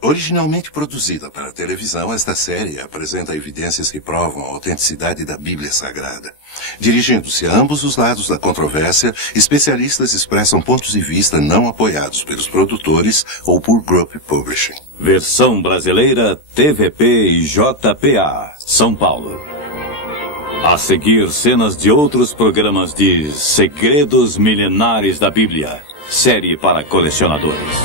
Originalmente produzida para a televisão, esta série apresenta evidências que provam a autenticidade da Bíblia Sagrada. Dirigindo-se a ambos os lados da controvérsia, especialistas expressam pontos de vista não apoiados pelos produtores ou por Group Publishing. Versão brasileira, TVP e JPA, São Paulo. A seguir, cenas de outros programas de Segredos Milenares da Bíblia, série para colecionadores.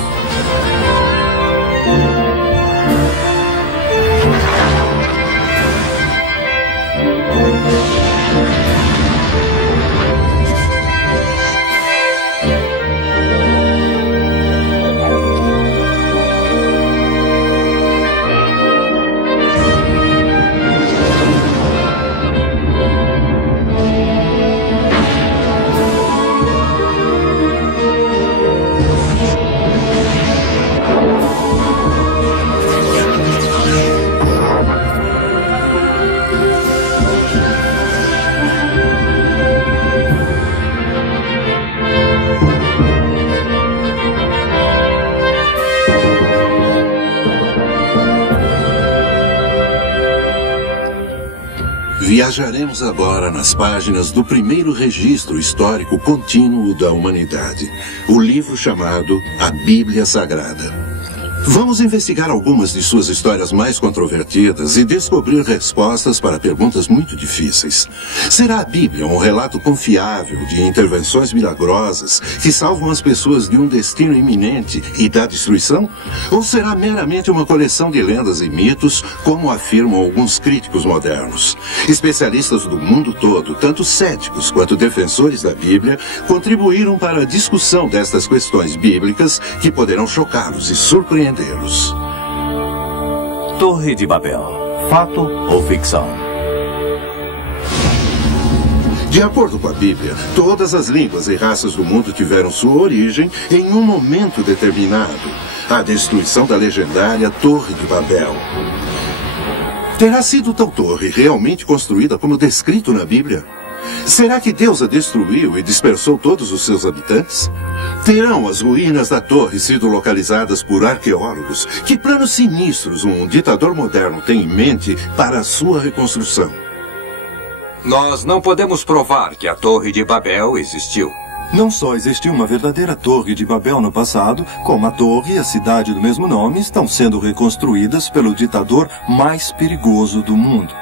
Viajaremos agora nas páginas do primeiro registro histórico contínuo da humanidade, o livro chamado A Bíblia Sagrada. Vamos investigar algumas de suas histórias mais controvertidas e descobrir respostas para perguntas muito difíceis. Será a Bíblia um relato confiável de intervenções milagrosas que salvam as pessoas de um destino iminente e da destruição? Ou será meramente uma coleção de lendas e mitos, como afirmam alguns críticos modernos? Especialistas do mundo todo, tanto céticos quanto defensores da Bíblia, contribuíram para a discussão destas questões bíblicas que poderão chocá-los e surpreendê-los. Torre de Babel, fato ou ficção? De acordo com a Bíblia, todas as línguas e raças do mundo tiveram sua origem em um momento determinado, a destruição da legendária Torre de Babel. Terá sido tal torre realmente construída como descrito na Bíblia? Será que Deus a destruiu e dispersou todos os seus habitantes? Terão as ruínas da torre sido localizadas por arqueólogos? Que planos sinistros um ditador moderno tem em mente para a sua reconstrução? Nós não podemos provar que a Torre de Babel existiu. Não só existiu uma verdadeira Torre de Babel no passado, como a torre e a cidade do mesmo nome estão sendo reconstruídas pelo ditador mais perigoso do mundo.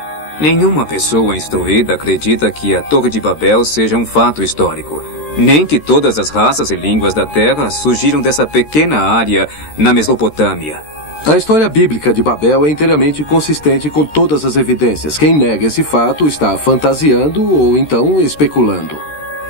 Nenhuma pessoa instruída acredita que a Torre de Babel seja um fato histórico, nem que todas as raças e línguas da Terra surgiram dessa pequena área na Mesopotâmia. A história bíblica de Babel é inteiramente consistente com todas as evidências. Quem nega esse fato está fantasiando ou então especulando.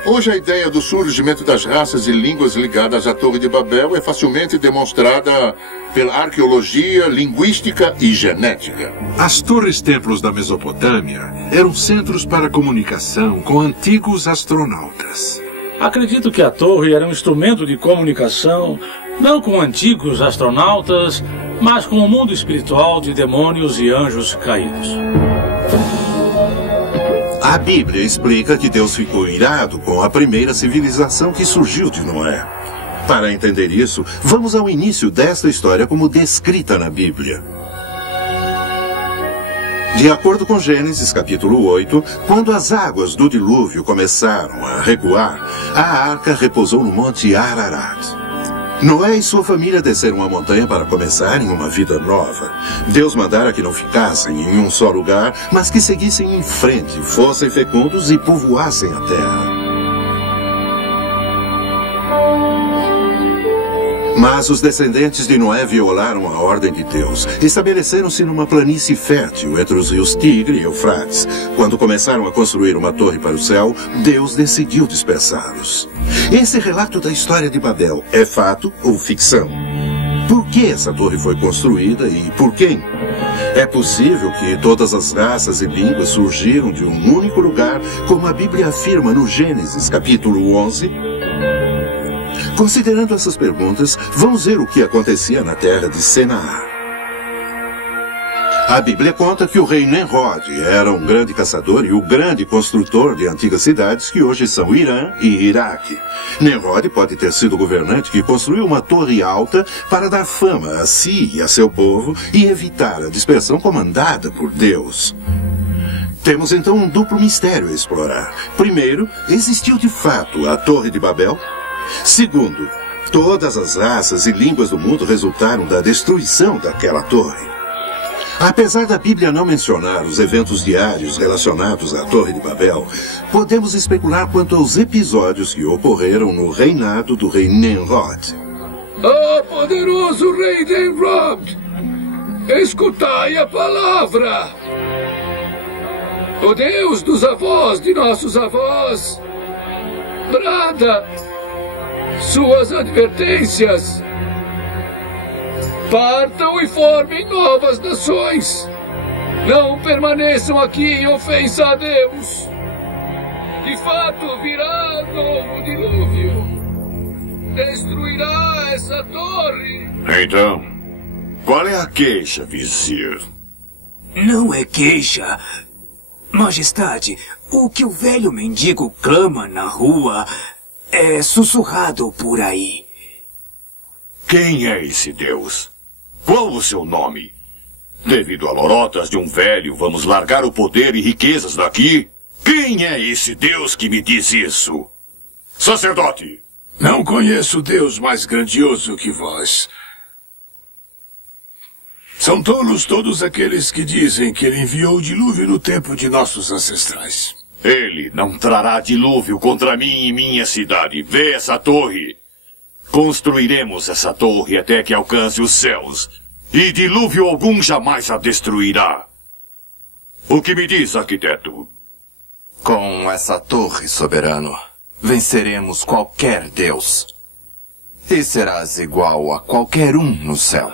Hoje a ideia do surgimento das raças e línguas ligadas à Torre de Babel é facilmente demonstrada pela arqueologia, linguística e genética. As torres-templos da Mesopotâmia eram centros para comunicação com antigos astronautas. Acredito que a torre era um instrumento de comunicação, não com antigos astronautas, mas com o mundo espiritual de demônios e anjos caídos. A Bíblia explica que Deus ficou irado com a primeira civilização que surgiu de Noé. Para entender isso, vamos ao início desta história como descrita na Bíblia. De acordo com Gênesis capítulo 8, quando as águas do dilúvio começaram a recuar, a arca repousou no monte Ararat. Noé e sua família desceram a montanha para começarem uma vida nova. Deus mandara que não ficassem em um só lugar, mas que seguissem em frente, fossem fecundos e povoassem a terra. Mas os descendentes de Noé violaram a ordem de Deus. Estabeleceram-se numa planície fértil entre os rios Tigre e Eufrates. Quando começaram a construir uma torre para o céu, Deus decidiu dispersá-los. Esse relato da história de Babel é fato ou ficção? Por que essa torre foi construída e por quem? É possível que todas as raças e línguas surgiram de um único lugar, como a Bíblia afirma no Gênesis capítulo 11? Considerando essas perguntas, vamos ver o que acontecia na terra de Senaar. A Bíblia conta que o rei Nimrod era um grande caçador e o grande construtor de antigas cidades que hoje são Irã e Iraque. Nimrod pode ter sido o governante que construiu uma torre alta para dar fama a si e a seu povo e evitar a dispersão comandada por Deus. Temos então um duplo mistério a explorar. Primeiro, existiu de fato a Torre de Babel? Segundo, todas as raças e línguas do mundo resultaram da destruição daquela torre. Apesar da Bíblia não mencionar os eventos diários relacionados à Torre de Babel, podemos especular quanto aos episódios que ocorreram no reinado do rei Nimrod. Ah, poderoso rei Nimrod! Escutai a palavra! O Deus dos avós de nossos avós brada suas advertências. Partam e formem novas nações. Não permaneçam aqui em ofensa a Deus. De fato, virá novo dilúvio. Destruirá essa torre. Então, qual é a queixa, vizir? Não é queixa. Majestade, o que o velho mendigo clama na rua é sussurrado por aí. Quem é esse Deus? Qual o seu nome? Devido a lorotas de um velho, vamos largar o poder e riquezas daqui? Quem é esse Deus que me diz isso? Sacerdote! Não conheço Deus mais grandioso que vós. São tolos todos aqueles que dizem que ele enviou o dilúvio no tempo de nossos ancestrais. Ele não trará dilúvio contra mim e minha cidade. Vê essa torre. Construiremos essa torre até que alcance os céus, e dilúvio algum jamais a destruirá. O que me diz, arquiteto? Com essa torre, soberano, venceremos qualquer Deus. E serás igual a qualquer um no céu.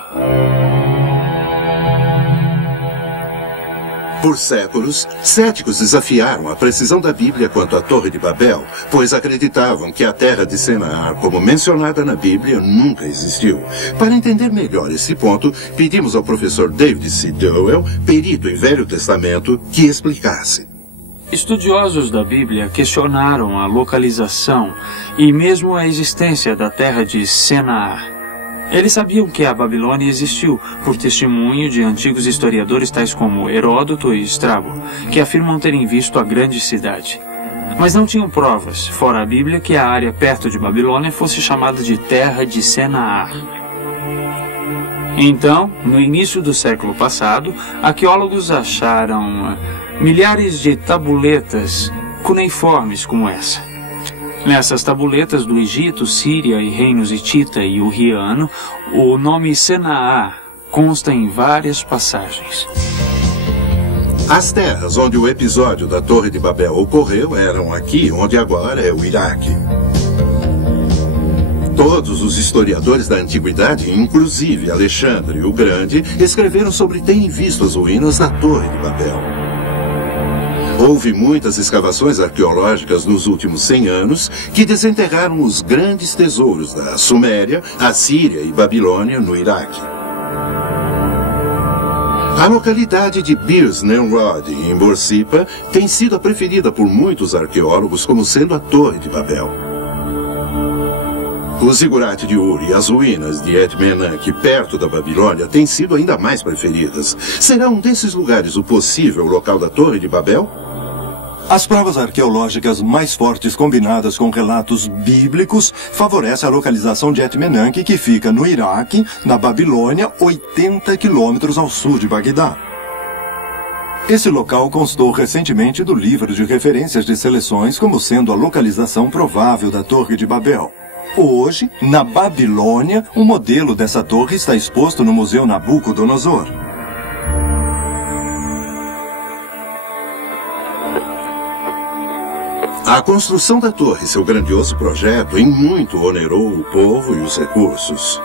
Por séculos, céticos desafiaram a precisão da Bíblia quanto à Torre de Babel, pois acreditavam que a terra de Senaar, como mencionada na Bíblia, nunca existiu. Para entender melhor esse ponto, pedimos ao professor David C. Dowell, perito em Velho Testamento, que explicasse. Estudiosos da Bíblia questionaram a localização e mesmo a existência da terra de Senaar. Eles sabiam que a Babilônia existiu, por testemunho de antigos historiadores tais como Heródoto e Estrabo, que afirmam terem visto a grande cidade. Mas não tinham provas, fora a Bíblia, que a área perto de Babilônia fosse chamada de Terra de Senaar. Então, no início do século passado, arqueólogos acharam milhares de tabuletas cuneiformes como essa. Nessas tabuletas do Egito, Síria e reinos hitita e urriano, o nome Senaar consta em várias passagens. As terras onde o episódio da Torre de Babel ocorreu eram aqui, onde agora é o Iraque. Todos os historiadores da antiguidade, inclusive Alexandre o Grande, escreveram sobre terem visto as ruínas da Torre de Babel. Houve muitas escavações arqueológicas nos últimos 100 anos que desenterraram os grandes tesouros da Suméria, Assíria e Babilônia no Iraque. A localidade de Birs Nimrod, em Borsippa, tem sido a preferida por muitos arqueólogos como sendo a Torre de Babel. O zigurate de Ur e as ruínas de Et-Menanke, perto da Babilônia, têm sido ainda mais preferidas. Será um desses lugares o possível local da Torre de Babel? As provas arqueológicas mais fortes combinadas com relatos bíblicos favorecem a localização de Et-Menanke, que fica no Iraque, na Babilônia, 80 quilômetros ao sul de Bagdá. Esse local constou recentemente do livro de referências de seleções como sendo a localização provável da Torre de Babel. Hoje, na Babilônia, um modelo dessa torre está exposto no Museu Nabucodonosor. A construção da torre e seu grandioso projeto em muito onerou o povo e os recursos.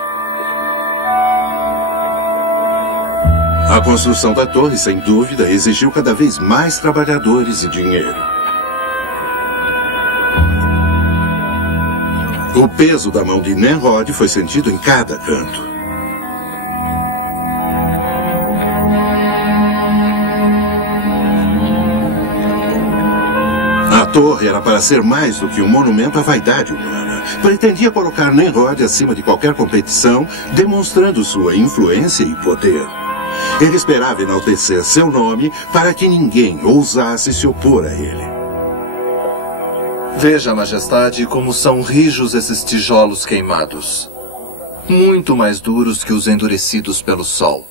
A construção da torre, sem dúvida, exigiu cada vez mais trabalhadores e dinheiro. O peso da mão de Nimrod foi sentido em cada canto. torre era para ser mais do que um monumento à vaidade humana. Pretendia colocar Nimrod acima de qualquer competição, demonstrando sua influência e poder. Ele esperava enaltecer seu nome para que ninguém ousasse se opor a ele. Veja, Majestade, como são rijos esses tijolos queimados. Muito mais duros que os endurecidos pelo sol.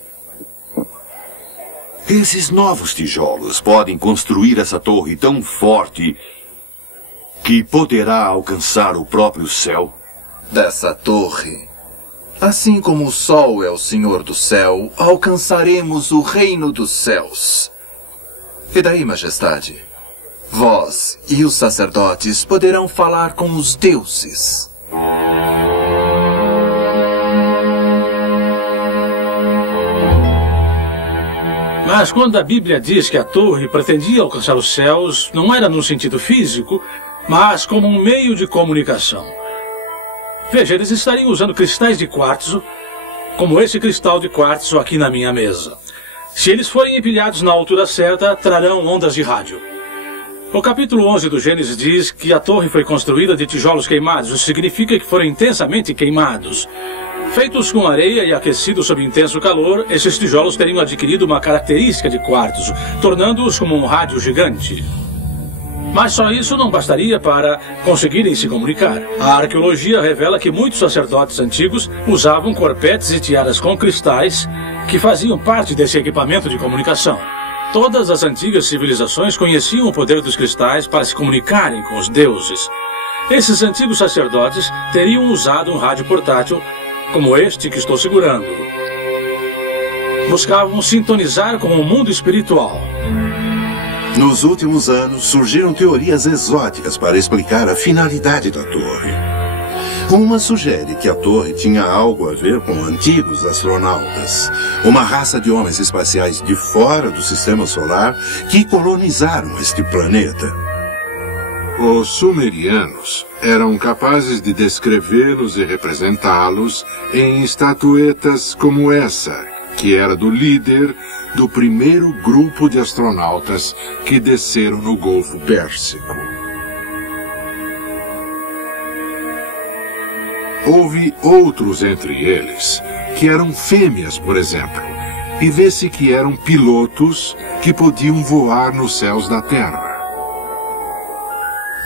Esses novos tijolos podem construir essa torre tão forte que poderá alcançar o próprio céu. Dessa torre, assim como o sol é o senhor do céu, alcançaremos o reino dos céus. E daí, Majestade? Vós e os sacerdotes poderão falar com os deuses. Mas quando a Bíblia diz que a torre pretendia alcançar os céus, não era no sentido físico, mas como um meio de comunicação. Veja, eles estariam usando cristais de quartzo, como esse cristal de quartzo aqui na minha mesa. Se eles forem empilhados na altura certa, trarão ondas de rádio. O capítulo 11 do Gênesis diz que a torre foi construída de tijolos queimados. Isso significa que foram intensamente queimados. Feitos com areia e aquecidos sob intenso calor, esses tijolos teriam adquirido uma característica de quartzo, tornando-os como um rádio gigante. Mas só isso não bastaria para conseguirem se comunicar. A arqueologia revela que muitos sacerdotes antigos usavam corpetes e tiaras com cristais que faziam parte desse equipamento de comunicação. Todas as antigas civilizações conheciam o poder dos cristais para se comunicarem com os deuses. Esses antigos sacerdotes teriam usado um rádio portátil como este que estou segurando. Buscavam sintonizar com o mundo espiritual. Nos últimos anos, surgiram teorias exóticas para explicar a finalidade da torre. Uma sugere que a torre tinha algo a ver com antigos astronautas, uma raça de homens espaciais de fora do sistema solar que colonizaram este planeta. Os sumerianos eram capazes de descrevê-los e representá-los em estatuetas como essa, que era do líder do primeiro grupo de astronautas que desceram no Golfo Pérsico. Houve outros entre eles, que eram fêmeas, por exemplo, e vê-se que eram pilotos que podiam voar nos céus da Terra.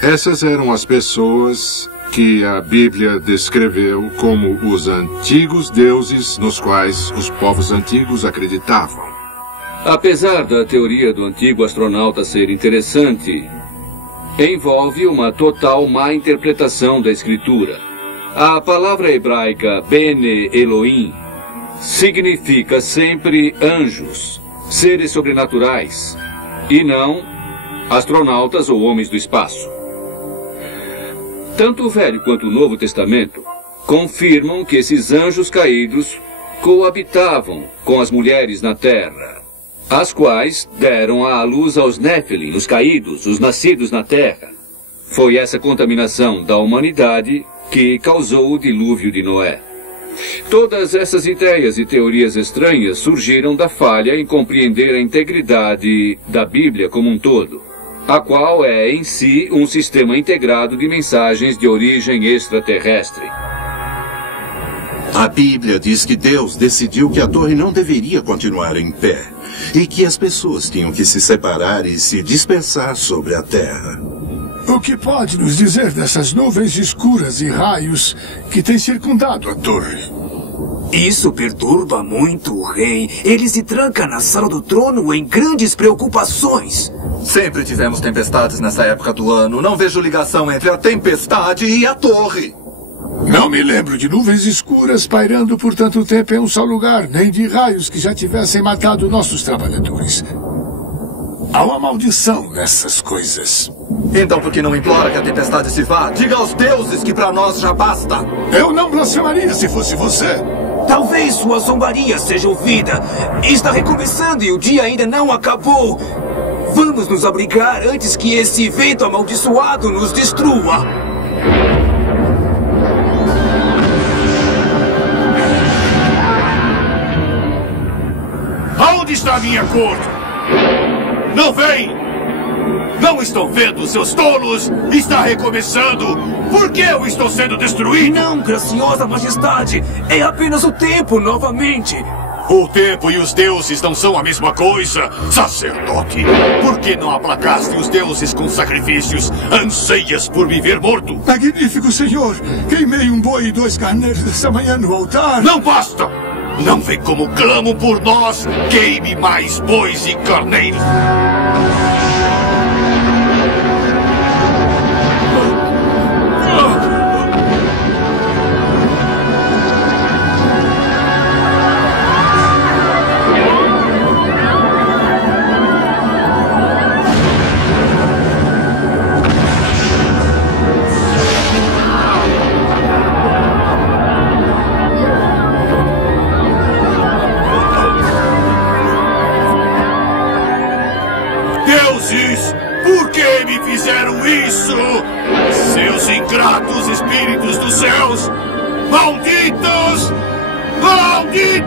Essas eram as pessoas que a Bíblia descreveu como os antigos deuses nos quais os povos antigos acreditavam. Apesar da teoria do antigo astronauta ser interessante, envolve uma total má interpretação da Escritura. A palavra hebraica Bene Elohim significa sempre anjos, seres sobrenaturais, e não astronautas ou homens do espaço. Tanto o Velho quanto o Novo Testamento confirmam que esses anjos caídos coabitavam com as mulheres na terra, as quais deram à luz aos Néfilim, os caídos, os nascidos na terra. Foi essa contaminação da humanidade que causou o dilúvio de Noé. Todas essas ideias e teorias estranhas surgiram da falha em compreender a integridade da Bíblia como um todo, a qual é em si um sistema integrado de mensagens de origem extraterrestre. A Bíblia diz que Deus decidiu que a torre não deveria continuar em pé e que as pessoas tinham que se separar e se dispersar sobre a terra. O que pode nos dizer dessas nuvens escuras e raios que têm circundado a torre? Isso perturba muito o rei. Ele se tranca na sala do trono em grandes preocupações. Sempre tivemos tempestades nessa época do ano. Não vejo ligação entre a tempestade e a torre. Não me lembro de nuvens escuras pairando por tanto tempo em um só lugar, nem de raios que já tivessem matado nossos trabalhadores. Há uma maldição nessas coisas. Então por que não implora que a tempestade se vá? Diga aos deuses que para nós já basta. Eu não blasfemaria se fosse você. Talvez sua zombaria seja ouvida. Está recomeçando e o dia ainda não acabou. Vamos nos abrigar antes que esse vento amaldiçoado nos destrua. Aonde está a minha corte? Não vem! Não estão vendo, seus tolos? Está recomeçando! Por que eu estou sendo destruído? Não, graciosa majestade! É apenas o tempo, novamente! O tempo e os deuses não são a mesma coisa, sacerdote! Por que não aplacaste os deuses com sacrifícios? Anseias por me ver morto? Magnífico, senhor! Queimei um boi e 2 carneiros essa manhã no altar! Não basta! Não vê como clamo por nós? Queime mais bois e carneiros! Por que me fizeram isso? Seus ingratos espíritos dos céus! Malditos! Malditos!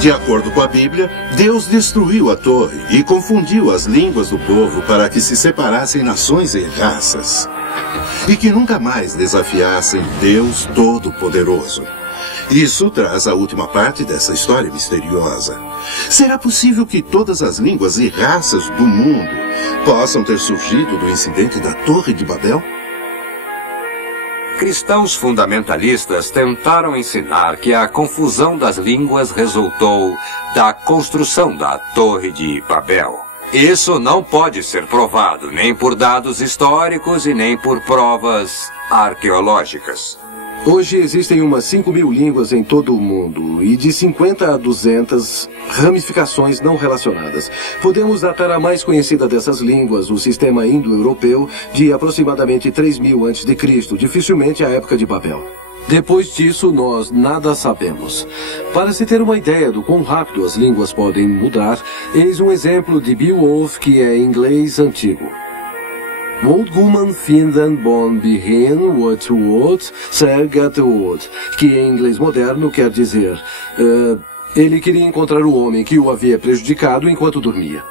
De acordo com a Bíblia, Deus destruiu a torre e confundiu as línguas do povo para que se separassem nações e raças. E que nunca mais desafiassem Deus Todo-Poderoso. Isso traz a última parte dessa história misteriosa. Será possível que todas as línguas e raças do mundo possam ter surgido do incidente da Torre de Babel? Cristãos fundamentalistas tentaram ensinar que a confusão das línguas resultou da construção da Torre de Babel. Isso não pode ser provado nem por dados históricos e nem por provas arqueológicas. Hoje existem umas 5.000 línguas em todo o mundo e de 50 a 200 ramificações não relacionadas. Podemos datar a mais conhecida dessas línguas, o sistema indo-europeu, de aproximadamente 3.000 a.C., dificilmente a época de Babel. Depois disso, nós nada sabemos. Para se ter uma ideia do quão rápido as línguas podem mudar, eis um exemplo de Beowulf, que é inglês antigo. Woldguman finden bon behin what wood sergat wood, que em inglês moderno quer dizer ele queria encontrar o homem que o havia prejudicado enquanto dormia.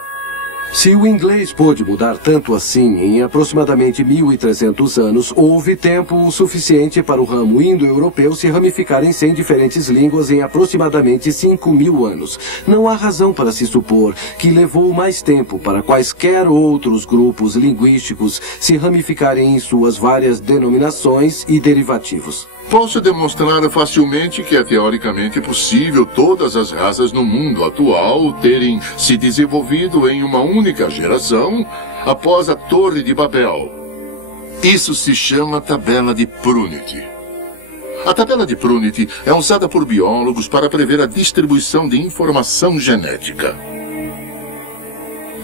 Se o inglês pôde mudar tanto assim em aproximadamente 1.300 anos, houve tempo suficiente para o ramo indo-europeu se ramificar em 100 diferentes línguas em aproximadamente 5.000 anos. Não há razão para se supor que levou mais tempo para quaisquer outros grupos linguísticos se ramificarem em suas várias denominações e derivativos. Posso demonstrar facilmente que é teoricamente possível todas as raças no mundo atual terem se desenvolvido em uma única geração após a Torre de Babel. Isso se chama tabela de Prunit. A tabela de Prunit é usada por biólogos para prever a distribuição de informação genética.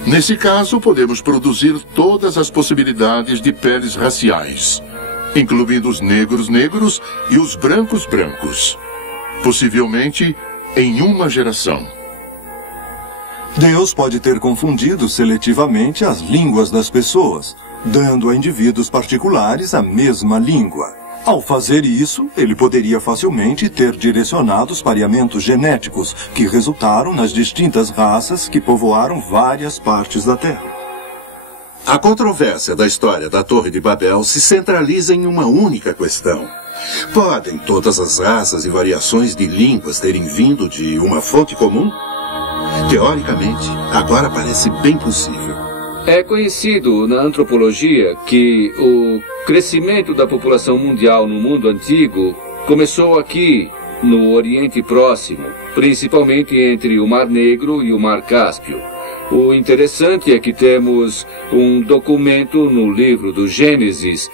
Nesse caso, podemos produzir todas as possibilidades de peles raciais, incluindo os negros e os brancos, possivelmente em uma geração. Deus pode ter confundido seletivamente as línguas das pessoas, dando a indivíduos particulares a mesma língua. Ao fazer isso, ele poderia facilmente ter direcionado os pareamentos genéticos que resultaram nas distintas raças que povoaram várias partes da Terra. A controvérsia da história da Torre de Babel se centraliza em uma única questão. Podem todas as raças e variações de línguas terem vindo de uma fonte comum? Teoricamente, agora parece bem possível. É conhecido na antropologia que o crescimento da população mundial no mundo antigo começou aqui, no Oriente Próximo, principalmente entre o Mar Negro e o Mar Cáspio. O interessante é que temos um documento no livro do Gênesis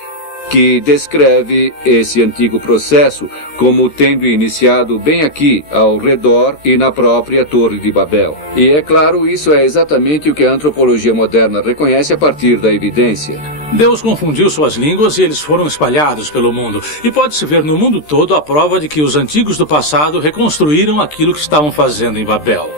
que descreve esse antigo processo como tendo iniciado bem aqui, ao redor e na própria Torre de Babel. E é claro, isso é exatamente o que a antropologia moderna reconhece a partir da evidência. Deus confundiu suas línguas e eles foram espalhados pelo mundo. E pode-se ver no mundo todo a prova de que os antigos do passado reconstruíram aquilo que estavam fazendo em Babel.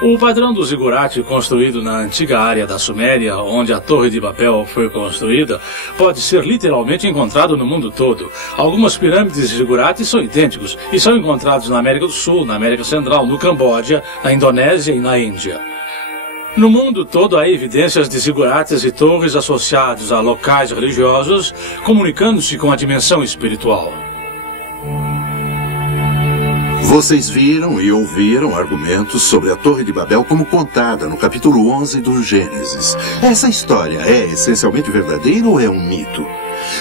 O padrão do zigurate construído na antiga área da Suméria, onde a Torre de Babel foi construída, pode ser literalmente encontrado no mundo todo. Algumas pirâmides de zigurates são idênticos e são encontrados na América do Sul, na América Central, no Camboja, na Indonésia e na Índia. No mundo todo há evidências de zigurates e torres associados a locais religiosos, comunicando-se com a dimensão espiritual. Vocês viram e ouviram argumentos sobre a Torre de Babel como contada no capítulo 11 do Gênesis. Essa história é essencialmente verdadeira ou é um mito?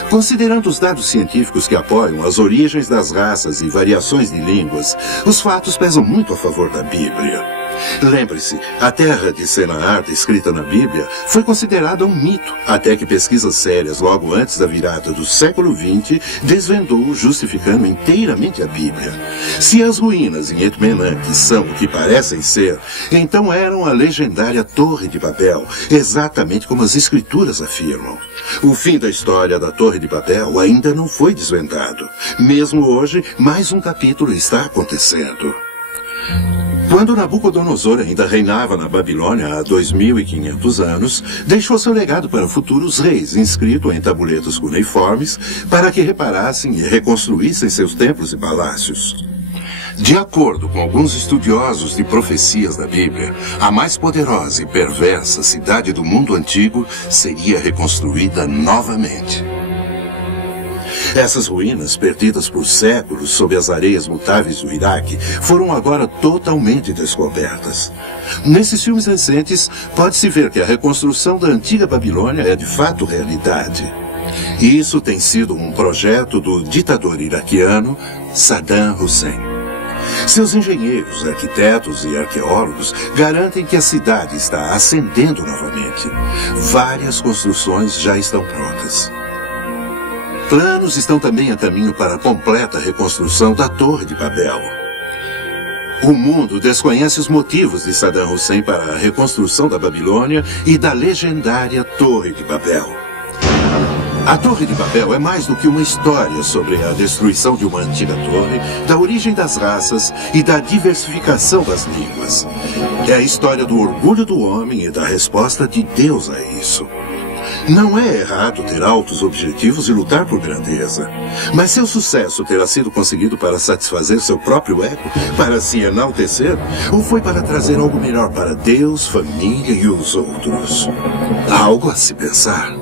Considerando os dados científicos que apoiam as origens das raças e variações de línguas, os fatos pesam muito a favor da Bíblia. Lembre-se, a terra de Senaar, descrita na Bíblia, foi considerada um mito, até que pesquisas sérias logo antes da virada do século XX desvendou, justificando inteiramente a Bíblia. Se as ruínas em Etmenanque são o que parecem ser, então eram a legendária Torre de Babel, exatamente como as Escrituras afirmam. O fim da história da Torre de Babel ainda não foi desvendado. Mesmo hoje, mais um capítulo está acontecendo. Quando Nabucodonosor ainda reinava na Babilônia há 2.500 anos, deixou seu legado para futuros reis, inscrito em tabuletos cuneiformes, para que reparassem e reconstruíssem seus templos e palácios. De acordo com alguns estudiosos de profecias da Bíblia, a mais poderosa e perversa cidade do mundo antigo seria reconstruída novamente. Essas ruínas, perdidas por séculos sob as areias mutáveis do Iraque, foram agora totalmente descobertas. Nesses filmes recentes, pode-se ver que a reconstrução da antiga Babilônia é de fato realidade. E isso tem sido um projeto do ditador iraquiano Saddam Hussein. Seus engenheiros, arquitetos e arqueólogos garantem que a cidade está ascendendo novamente. Várias construções já estão prontas. Planos estão também a caminho para a completa reconstrução da Torre de Babel. O mundo desconhece os motivos de Saddam Hussein para a reconstrução da Babilônia e da legendária Torre de Babel. A Torre de Babel é mais do que uma história sobre a destruição de uma antiga torre, da origem das raças e da diversificação das línguas. É a história do orgulho do homem e da resposta de Deus a isso. Não é errado ter altos objetivos e lutar por grandeza. Mas seu sucesso terá sido conseguido para satisfazer seu próprio ego, para se enaltecer, ou foi para trazer algo melhor para Deus, família e os outros? Algo a se pensar.